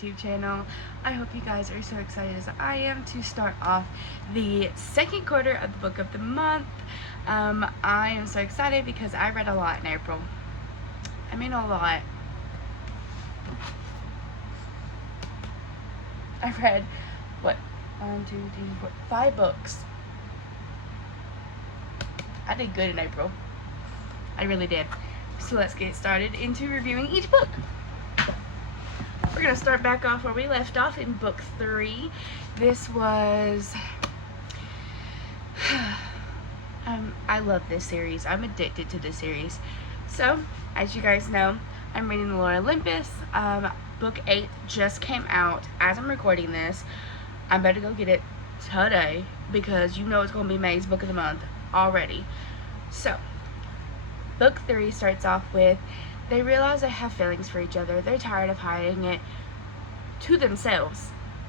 YouTube channel. I hope you guys are so excited as I am to start off the second quarter of the book of the month. I am so excited because I read a lot in April. I mean a lot. I read, what, 1, 2, 3, 4, 5 books. I did good in April. I really did. So let's get started into reviewing each book. We're going to start back off where we left off in book 3. This was... I love this series. I'm addicted to this series. So, as you guys know, I'm reading The Lord Olympus. Book 8 just came out as I'm recording this. I better go get it today because you know it's going to be May's book of the month already. So, book 3 starts off with they realize they have feelings for each other. They're tired of hiding it to themselves,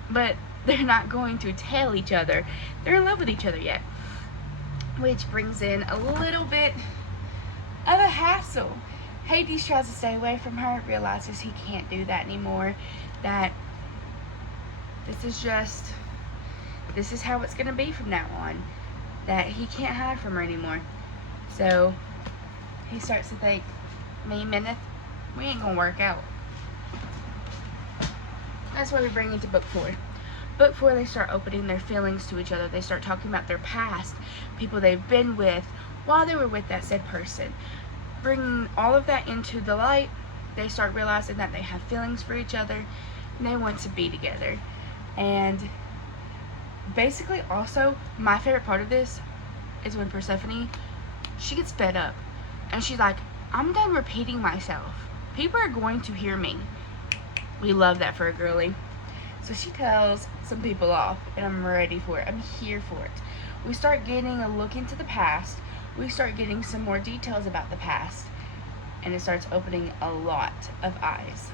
but they're not going to tell each other they're in love with each other yet, which brings in a little bit of a hassle. Hades tries to stay away from her, realizes he can't do that anymore, that this is how it's going to be from now on, that he can't hide from her anymore. So he starts to think, me and Mineth, we ain't gonna work out. That's why we bring into book 4. Book 4, they start opening their feelings to each other. They start talking about their past, people they've been with while they were with that said person. Bringing all of that into the light, they start realizing that they have feelings for each other and they want to be together. And basically, also, my favorite part of this is when Persephone, she gets fed up and she's like, I'm done repeating myself. People are going to hear me. We love that for a girly. So she tells some people off, and I'm ready for it. I'm here for it. We start getting a look into the past. We start getting some more details about the past. And it starts opening a lot of eyes.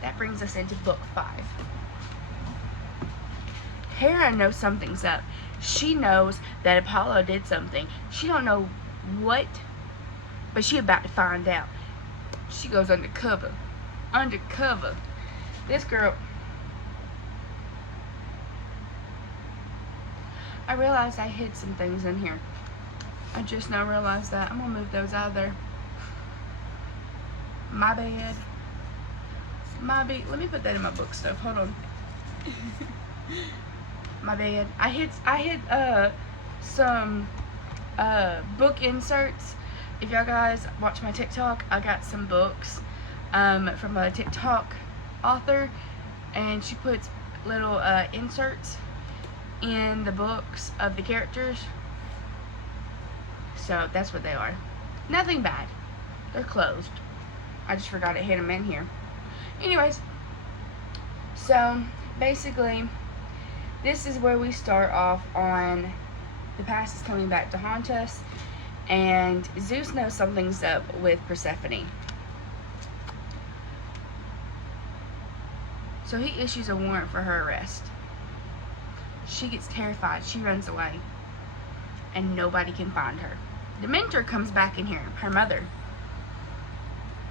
That brings us into book 5. Hera knows something's up. She knows that Apollo did something. She don't know what, but she about to find out. She goes undercover. Undercover. This girl... I realized I hid some things in here. I just now realized that. I'm going to move those out of there. My bad. My bad. Let me put that in my book stuff. Hold on. My bad. I hid some book inserts. If y'all guys watch my TikTok, I got some books from a TikTok author, and she puts little inserts in the books of the characters. So that's what they are. Nothing bad. They're closed. I just forgot to hit them in here. Anyways, so basically, this is where we start off on the past is coming back to haunt us. And Zeus knows something's up with Persephone. So he issues a warrant for her arrest. She gets terrified. She runs away. And nobody can find her. The mentor comes back in here, her mother.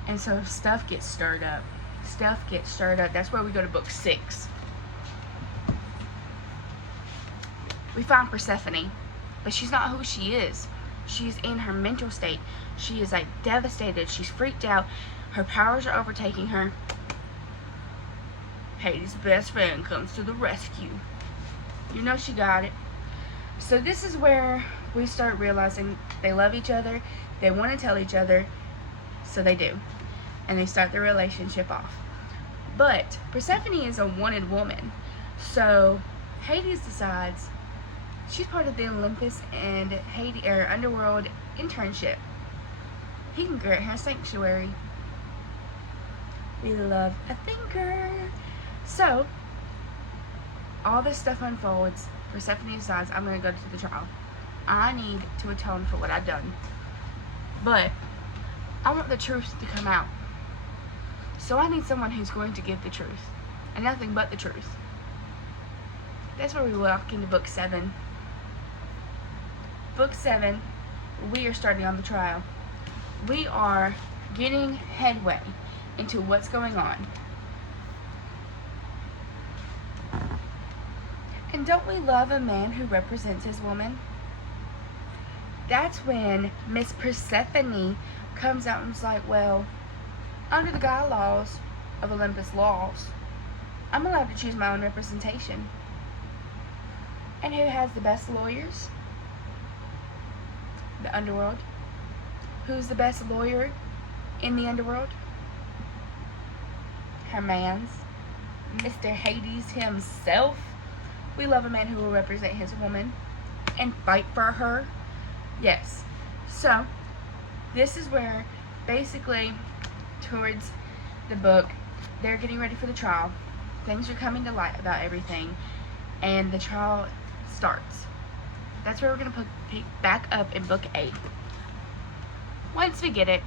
And so stuff gets stirred up. Stuff gets stirred up. That's where we go to book 6. We find Persephone, but she's not who she is. She's in her mental state. She is like devastated. She's freaked out. Her powers are overtaking her. Hades' best friend comes to the rescue. You know she got it. So this is where we start realizing they love each other. They want to tell each other. So they do. And they start their relationship off. But Persephone is a wanted woman. So Hades decides she's part of the Olympus and Hades Underworld internship. He can grant her sanctuary. We love a thinker. So all this stuff unfolds. Persephone decides, I'm going to go to the trial. I need to atone for what I've done. But I want the truth to come out. So I need someone who's going to give the truth. And nothing but the truth. That's where we walk into book 7. Book 7, we are starting on the trial. We are getting headway into what's going on. And don't we love a man who represents his woman? That's when Miss Persephone comes out and is like, well, under the Gaia laws of Olympus laws, I'm allowed to choose my own representation. And who has the best lawyers? The underworld. Who's the best lawyer in the underworld? Her man's. Mr. Hades himself. We love a man who will represent his woman and fight for her. Yes. So, this is where, basically, towards the book, they're getting ready for the trial. Things are coming to light about everything. And the trial starts. That's where we're going to pick back up in book 8. Once we get it.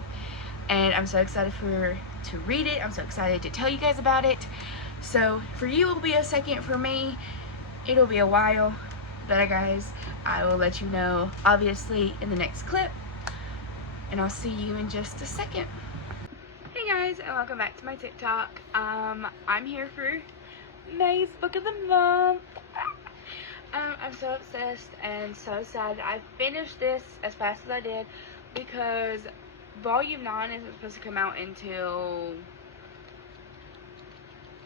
And I'm so excited to read it. I'm so excited to tell you guys about it. So, for you, it'll be a second. For me, it'll be a while. But guys, I will let you know, obviously, in the next clip. And I'll see you in just a second. Hey guys, and welcome back to my TikTok. I'm here for May's book of the month. I'm so obsessed and so sad. I finished this as fast as I did because volume 9 isn't supposed to come out until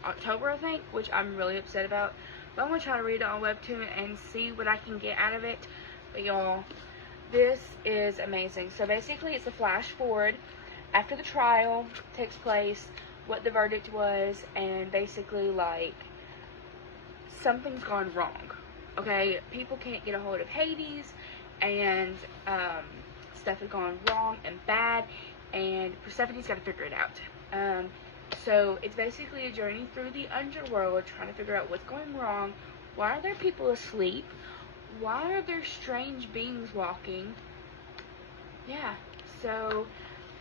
October, I think, which I'm really upset about. But I'm going to try to read it on Webtoon and see what I can get out of it. But y'all, this is amazing. So basically, it's a flash forward after the trial takes place, what the verdict was, and basically, like, something's gone wrong. Okay? People can't get a hold of Hades, and stuff has gone wrong and bad, and Persephone's got to figure it out. So it's basically a journey through the underworld, trying to figure out what's going wrong. Why are there people asleep? Why are there strange beings walking? Yeah, so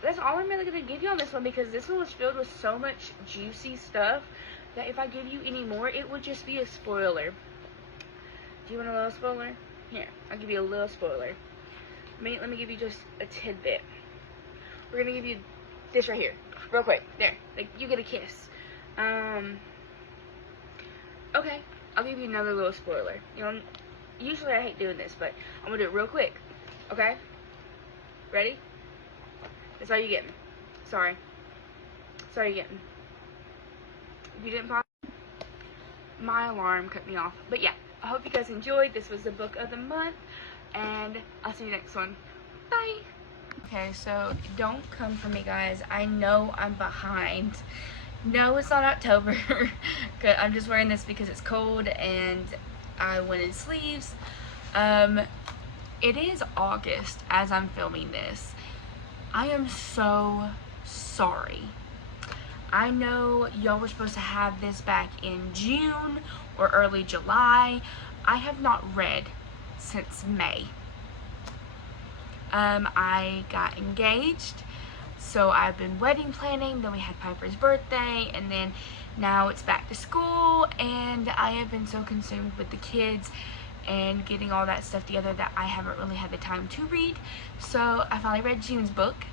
that's all I'm really going to give you on this one, because this one was filled with so much juicy stuff that if I give you any more, it would just be a spoiler. Do you want a little spoiler? Here, I'll give you a little spoiler. Let me give you just a tidbit. We're going to give you this right here. Real quick. There. Like, you get a kiss. Okay. I'll give you another little spoiler. You know, usually I hate doing this, but I'm going to do it real quick. Okay? Ready? That's all you're getting. Sorry. Sorry you're getting. If you didn't pause, my alarm cut me off. But yeah, I hope you guys enjoyed. This was the book of the month, and I'll see you next one. Bye! Okay, so don't come for me, guys. I know I'm behind. No, it's not October. I'm just wearing this because it's cold and I wanted sleeves. It is August as I'm filming this. I am so sorry. I know y'all were supposed to have this back in June or early July. I have not read since May. I got engaged, so I've been wedding planning, then we had Piper's birthday, and then now it's back to school, and I have been so consumed with the kids and getting all that stuff together that I haven't really had the time to read. So I finally read June's book.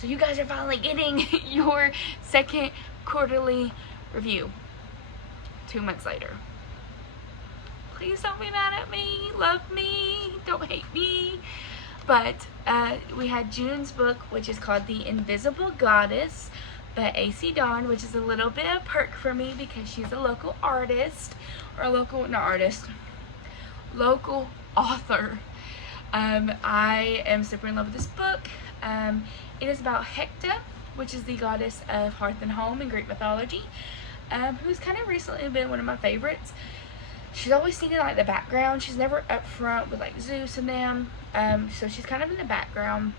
So you guys are finally getting your second quarterly review 2 months later. Please don't be mad at me. Love me. Don't hate me. But we had June's book, which is called The Invisible Goddess by AC Dawn, which is a little bit of perk for me because she's a local artist, or a local, not artist, local author. I am super in love with this book. It is about Hecate, which is the goddess of hearth and home in Greek mythology, who's kind of recently been one of my favorites. She's always seen in like the background. She's never up front with like Zeus and them. So she's kind of in the background.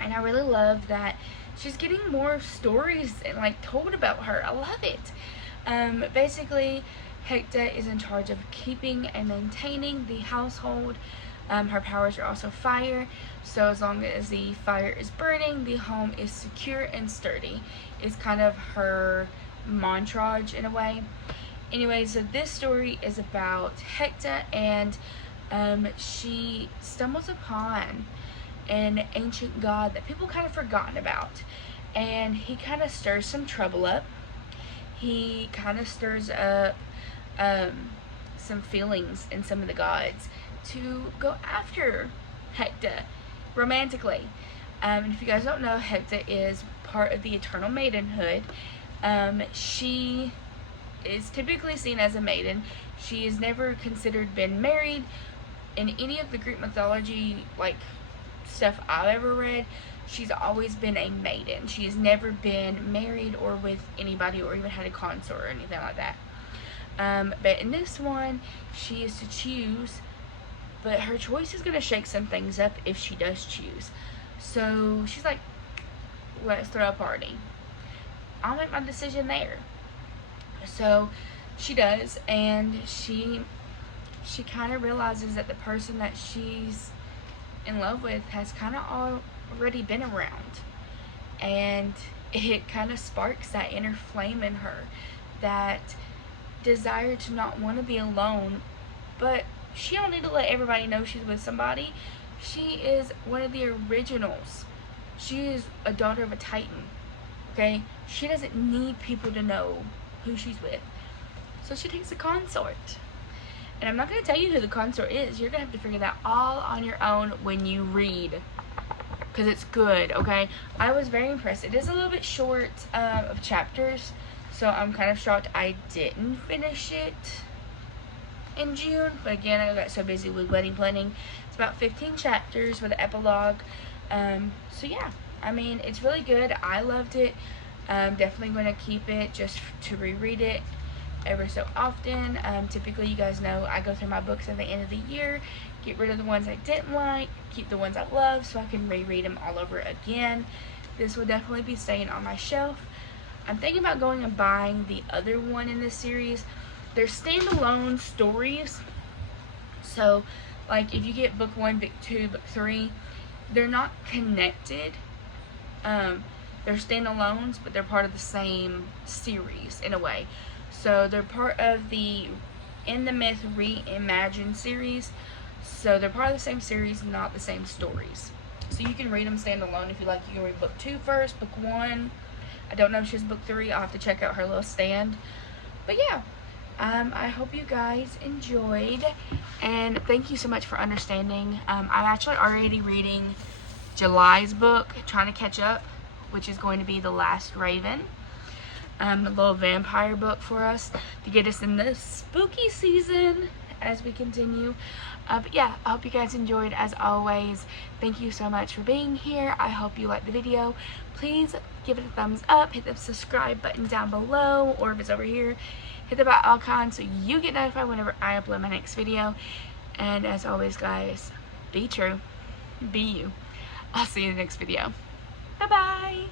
And I really love that she's getting more stories and like told about her. I love it. Basically, Hecate is in charge of keeping and maintaining the household. Her powers are also fire. So as long as the fire is burning, the home is secure and sturdy. Is kind of her mantra in a way. Anyway, so this story is about Hecate, and she stumbles upon an ancient god that people kind of forgotten about, and he kind of stirs some trouble up. He kind of stirs up some feelings in some of the gods to go after Hecate romantically. And if you guys don't know, Hecate is part of the Eternal Maidenhood. She is typically seen as a maiden. She has never considered been married. In any of the Greek mythology, like, stuff I've ever read, she's always been a maiden. She has never been married or with anybody or even had a consort or anything like that. But in this one, she is to choose, but her choice is going to shake some things up if she does choose. So she's like, let's throw a party. I'll make my decision there. So she does, and she kind of realizes that the person that she's in love with has kind of already been around, and it kind of sparks that inner flame in her, that desire to not want to be alone. But she don't need to let everybody know she's with somebody. She is one of the originals. She is a daughter of a Titan, okay? She doesn't need people to know who she's with. So she takes a consort. And I'm not going to tell you who the consort is. You're going to have to figure that all on your own when you read, because it's good, okay? I was very impressed. It is a little bit short of chapters, so I'm kind of shocked I didn't finish it in June. But again, I got so busy with wedding planning. It's about 15 chapters with an epilogue. So yeah, I mean, it's really good. I loved it. I'm definitely going to keep it just to reread it ever so often. Typically, you guys know I go through my books at the end of the year, get rid of the ones I didn't like, keep the ones I love, so I can reread them all over again. This will definitely be staying on my shelf. I'm thinking about going and buying the other one in this series. They're standalone stories, so like if you get book 1, book 2, book 3, they're not connected. They're standalones, but they're part of the same series in a way. So they're part of the In the Myth Reimagined series. So they're part of the same series, not the same stories. So you can read them standalone if you like. You can read book 2 first, book 1. I don't know if she has book 3. I'll have to check out her little stand. But yeah, I hope you guys enjoyed. And thank you so much for understanding. I'm actually already reading July's book, trying to catch up, which is going to be The Last Raven. A little vampire book for us to get us in the spooky season as we continue. But yeah, I hope you guys enjoyed as always. Thank you so much for being here. I hope you liked the video. Please give it a thumbs up, hit the subscribe button down below, or if it's over here, hit the bell icon so you get notified whenever I upload my next video. And as always, guys, be true, be you. I'll see you in the next video. Bye bye.